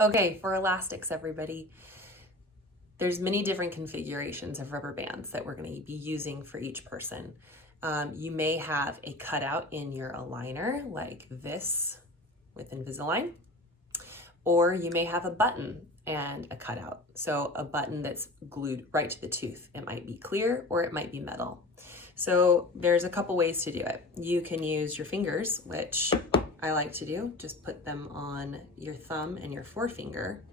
Okay, for elastics, everybody, there's many different configurations of rubber bands that we're going to be using for each person. You may have a cutout in your aligner like this with Invisalign, or you may have a button and a cutout. So a button that's glued right to the tooth. It might be clear or it might be metal. So there's a couple ways to do it. You can use your fingers, which I like to do. Just put them on your thumb and your forefinger.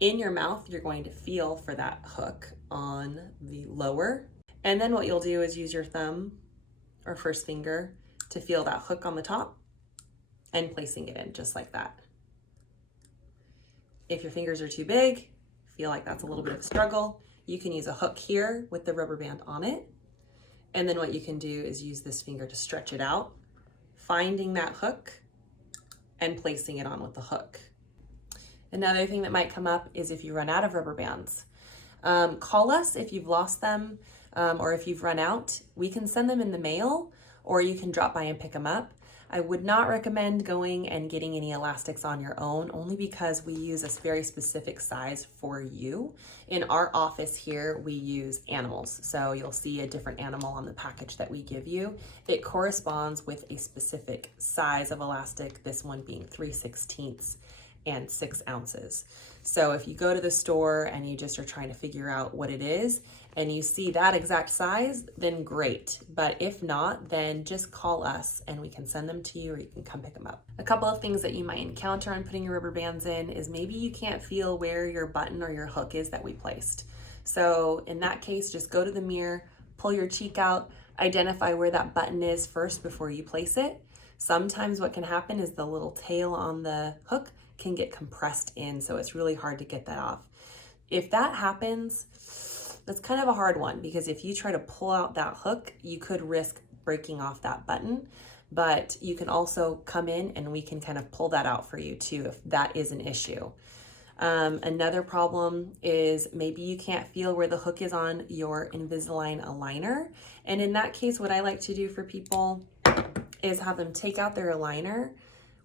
In your mouth, you're going to feel for that hook on the lower. And then what you'll do is use your thumb or first finger to feel that hook on the top and placing it in just like that. If your fingers are too big, feel like that's a little bit of a struggle, you can use a hook here with the rubber band on it. And then what you can do is use this finger to stretch it out, finding that hook and placing it on with the hook. Another thing that might come up is if you run out of rubber bands. Call us if you've lost them or if you've run out. We can send them in the mail or you can drop by and pick them up. I would not recommend going and getting any elastics on your own, only because we use a very specific size for you. In our office here, we use animals. So you'll see a different animal on the package that we give you. It corresponds with a specific size of elastic, this one being 3/16 and 6 ounces. So if you go to the store and you just are trying to figure out what it is and you see that exact size, then great. But if not, then just call us and we can send them to you or you can come pick them up. A couple of things that you might encounter on putting your rubber bands in is maybe you can't feel where your button or your hook is that we placed. So in that case, just go to the mirror, pull your cheek out, identify where that button is first before you place it. Sometimes what can happen is the little tail on the hook can get compressed in, so it's really hard to get that off. If that happens, that's kind of a hard one because if you try to pull out that hook, you could risk breaking off that button, but you can also come in and we can kind of pull that out for you too if that is an issue. Another problem is maybe you can't feel where the hook is on your Invisalign aligner. And in that case, what I like to do for people is have them take out their aligner,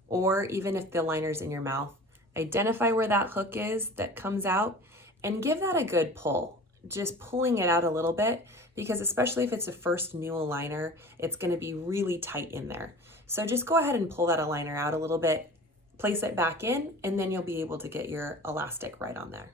or even if the aligner's in your mouth, identify where that hook is that comes out and give that a good pull. Just pulling it out a little bit, because especially if it's a first new aligner, it's gonna be really tight in there. So just go ahead and pull that aligner out a little bit, place it back in, and then you'll be able to get your elastic right on there.